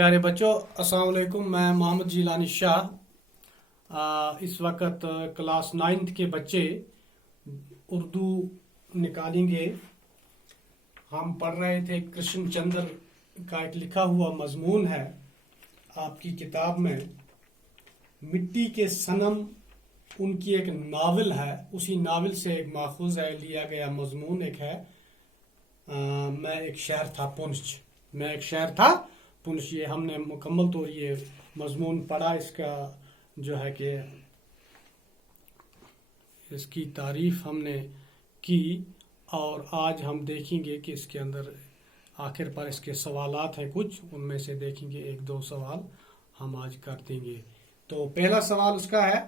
پیارے بچوں، السلام علیکم۔ میں محمد جیلانی شاہ۔ اس وقت کلاس 9 کے بچے اردو نکالیں گے۔ ہم پڑھ رہے تھے کرشن چندر کا ایک لکھا ہوا مضمون ہے آپ کی کتاب میں، مٹی کے صنم، ان کی ایک ناول ہے، اسی ناول سے ایک ماخوذ ہے، لیا گیا مضمون ایک ہے، میں ایک شہر تھا پنچ۔ یہ ہم نے مکمل طور یہ مضمون پڑھا، اس کا جو ہے کہ اس کی تعریف ہم نے کی، اور آج ہم دیکھیں گے کہ اس کے اندر آخر پر اس کے سوالات ہیں کچھ، ان میں سے دیکھیں گے 1-2 سوال ہم آج کر دیں گے۔ تو پہلا سوال اس کا ہے،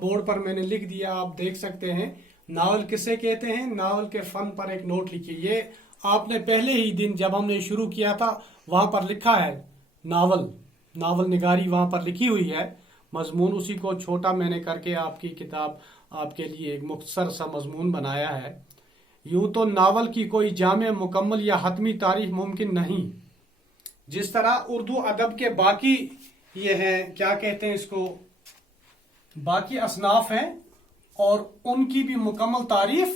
بورڈ پر میں نے لکھ دیا، آپ دیکھ سکتے ہیں۔ ناول کسے کہتے ہیں؟ ناول کے فن پر ایک نوٹ لکھیے۔ یہ آپ نے پہلے ہی دن جب ہم نے شروع کیا تھا وہاں پر لکھا ہے ناول نگاری وہاں پر لکھی ہوئی ہے، مضمون اسی کو چھوٹا میں نے کر کے آپ کی کتاب آپ کے لیے ایک مختصر سا مضمون بنایا ہے۔ یوں تو ناول کی کوئی جامع، مکمل یا حتمی تعریف ممکن نہیں۔ جس طرح اردو ادب کے باقی یہ ہیں، کیا کہتے ہیں اس کو، باقی اصناف ہیں اور ان کی بھی مکمل تعریف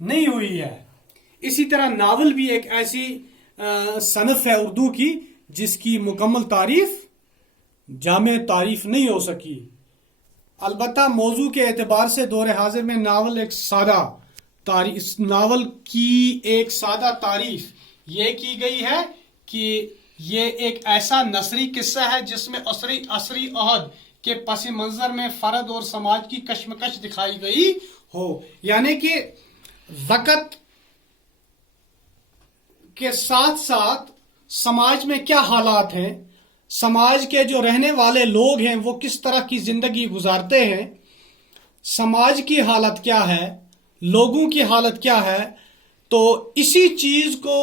نہیں ہوئی ہے، اسی طرح ناول بھی ایک ایسی صنف ہے اردو کی جس کی مکمل تعریف، جامع تعریف نہیں ہو سکی۔ البتہ موضوع کے اعتبار سے دور حاضر میں ناول کی ایک سادہ تعریف یہ کی گئی ہے کہ یہ ایک ایسا نثری قصہ ہے جس میں عصری عہد کے پس منظر میں فرد اور سماج کی کشمکش دکھائی گئی ہو، یعنی کہ وقت کے ساتھ ساتھ سماج میں کیا حالات ہیں، سماج کے جو رہنے والے لوگ ہیں وہ کس طرح کی زندگی گزارتے ہیں، سماج کی حالت کیا ہے، لوگوں کی حالت کیا ہے، تو اسی چیز کو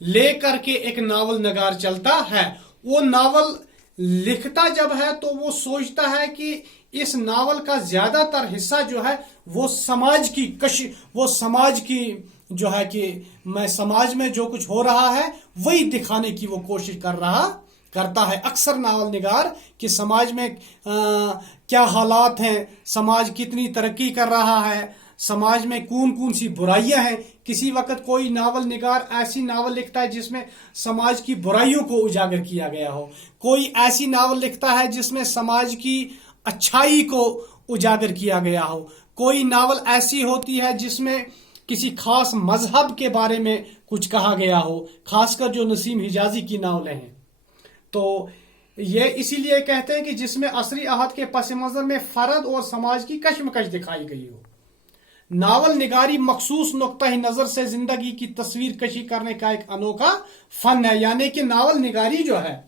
لے کر کے ایک ناول نگار چلتا ہے۔ وہ ناول لکھتا جب ہے تو وہ سوچتا ہے کہ اس ناول کا زیادہ تر حصہ جو ہے وہ سماج کی جو ہے کہ میں سماج میں جو کچھ ہو رہا ہے وہی دکھانے کی وہ کوشش کرتا ہے اکثر ناول نگار، کہ سماج میں کیا حالات ہیں، سماج کتنی ترقی کر رہا ہے، سماج میں کون سی برائیاں ہیں۔ کسی وقت کوئی ناول نگار ایسی ناول لکھتا ہے جس میں سماج کی برائیوں کو اجاگر کیا گیا ہو، کوئی ایسی ناول لکھتا ہے جس میں سماج کی اچھائی کو اجاگر کیا گیا ہو، کوئی ناول ایسی ہوتی ہے جس میں کسی خاص مذہب کے بارے میں کچھ کہا گیا ہو، خاص کر جو نسیم حجازی کی ناولیں ہیں۔ تو یہ اسی لیے کہتے ہیں کہ جس میں عصری عہد کے پس منظر میں فرد اور سماج کی کشمکش دکھائی گئی ہو۔ ناول نگاری مخصوص نقطہ نظر سے زندگی کی تصویر کشی کرنے کا ایک انوکھا فن ہے، یعنی کہ ناول نگاری جو ہے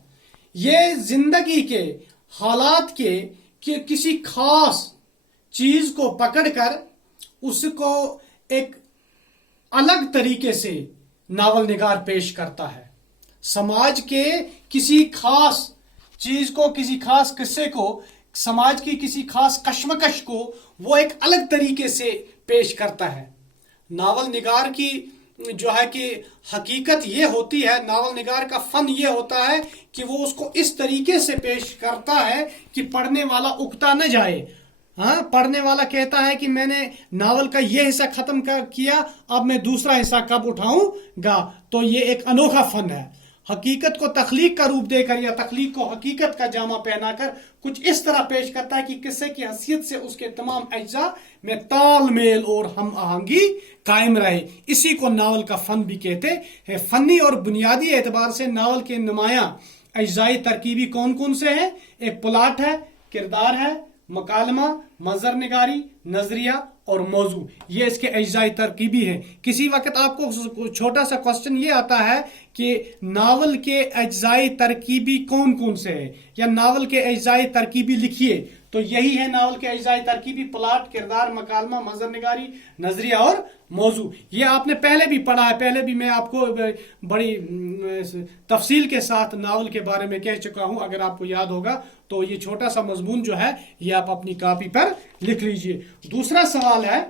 یہ زندگی کے حالات کے کسی خاص چیز کو پکڑ کر اس کو ایک الگ طریقے سے ناول نگار پیش کرتا ہے، سماج کے کسی خاص چیز کو، کسی خاص قصے کو، سماج کی کسی خاص کشمکش کو وہ ایک الگ طریقے سے پیش کرتا ہے۔ ناول نگار کی جو ہے کہ حقیقت یہ ہوتی ہے، ناول نگار کا فن یہ ہوتا ہے کہ وہ اس کو اس طریقے سے پیش کرتا ہے کہ پڑھنے والا اکتا نہ جائے۔ پڑھنے والا کہتا ہے کہ میں نے ناول کا یہ حصہ ختم کیا، اب میں دوسرا حصہ کب اٹھاؤں گا۔ تو یہ ایک انوکھا فن ہے، حقیقت کو تخلیق کا روپ دے کر یا تخلیق کو حقیقت کا جامہ پہنا کر کچھ اس طرح پیش کرتا ہے کہ قصے کی حیثیت سے اس کے تمام اجزاء میں تال میل اور ہم آہنگی قائم رہے۔ اسی کو ناول کا فن بھی کہتے ہیں۔ فنی اور بنیادی اعتبار سے ناول کے نمایاں اجزائی ترکیبی کون سے ہیں؟ ایک پلاٹ ہے، کردار ہے، مکالمہ، منظر نگاری، نظریہ اور موضوع، یہ اس کے اجزائی ترکیبی ہیں۔ کسی وقت آپ کو چھوٹا سا کوسچن یہ آتا ہے کہ ناول کے اجزائی ترکیبی کون سے ہیں، یا ناول کے اجزائی ترکیبی لکھیے، تو یہی ہے ناول کے اجزائی ترکیبی: پلاٹ، کردار، مکالمہ، منظر نگاری، نظریہ اور موضوع۔ یہ آپ نے پہلے بھی پڑھا ہے، پہلے بھی میں آپ کو بڑی تفصیل کے ساتھ ناول کے بارے میں کہہ چکا ہوں، اگر آپ کو یاد ہوگا تو یہ چھوٹا سا مضمون جو ہے یہ آپ اپنی کاپی پر لکھ لیجئے۔ دوسرا سوال ہے،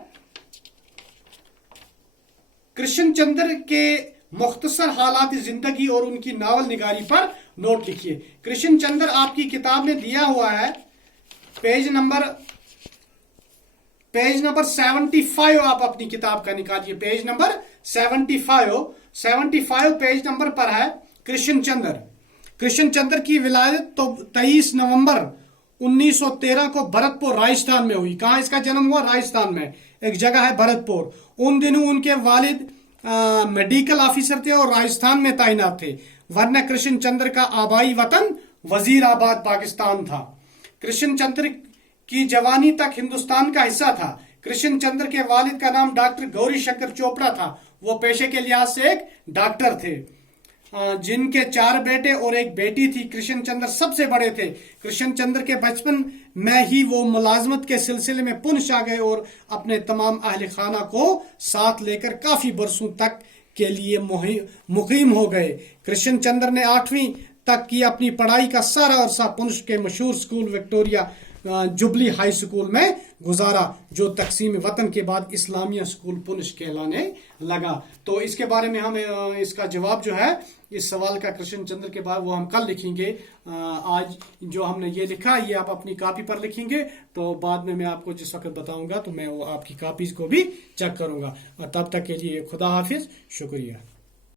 کرشن چندر کے مختصر حالات زندگی اور ان کی ناول نگاری پر نوٹ لکھیے. کرشن چندر آپ کی کتاب میں دیا ہوا ہے پیج نمبر 75 آپ اپنی کتاب کا نکالیے. پیج نمبر 75 پیج نمبر پر ہے کرشن چندر. کرشن چندر کی ولادت تو 23 نومبر 1913 کو بھرت پور راجستھان میں ہوئی. کہاں اس کا جنم ہوا؟ راجستھان میں ایک جگہ ہے بھرت پور. ان دنوں ان کے والد میڈیکل آفیسر تھے اور راجستھان میں تعینات تھے، ورنہ کرشن چندر کا آبائی وطن وزیر آباد پاکستان تھا. کرشن چندر کی جوانی تک ہندوستان کا حصہ تھا. کرشن چندر کے والد کا نام ڈاکٹر گوری شنکر چوپڑا تھا. وہ پیشے کے لحاظ سے ایک ڈاکٹر تھے، جن کے 4 بیٹے اور ایک بیٹی تھی. کرشن چندر سب سے بڑے تھے. کرشن چندر کے بچپن میں ہی وہ ملازمت کے سلسلے میں پونچھ آ گئے اور اپنے تمام اہل خانہ کو ساتھ لے کر کافی برسوں تک کے لیے مقیم ہو گئے. کرشن چندر نے 8ویں تک کی اپنی پڑھائی کا سارا عرصہ پونچھ کے مشہور سکول وکٹوریا جبلی ہائی سکول میں گزارا، جو تقسیم وطن کے بعد اسلامیہ سکول پونچھ کہلانے لگا. تو اس کے بارے میں ہم اس کا جواب جو ہے اس سوال کا کرشن چندر کے بعد وہ ہم کل لکھیں گے. آج جو ہم نے یہ لکھا یہ آپ اپنی کاپی پر لکھیں گے، تو بعد میں آپ کو جس وقت بتاؤں گا تو میں وہ آپ کی کاپیز کو بھی چیک کروں گا. اور تب تک کے لیے خدا حافظ، شکریہ.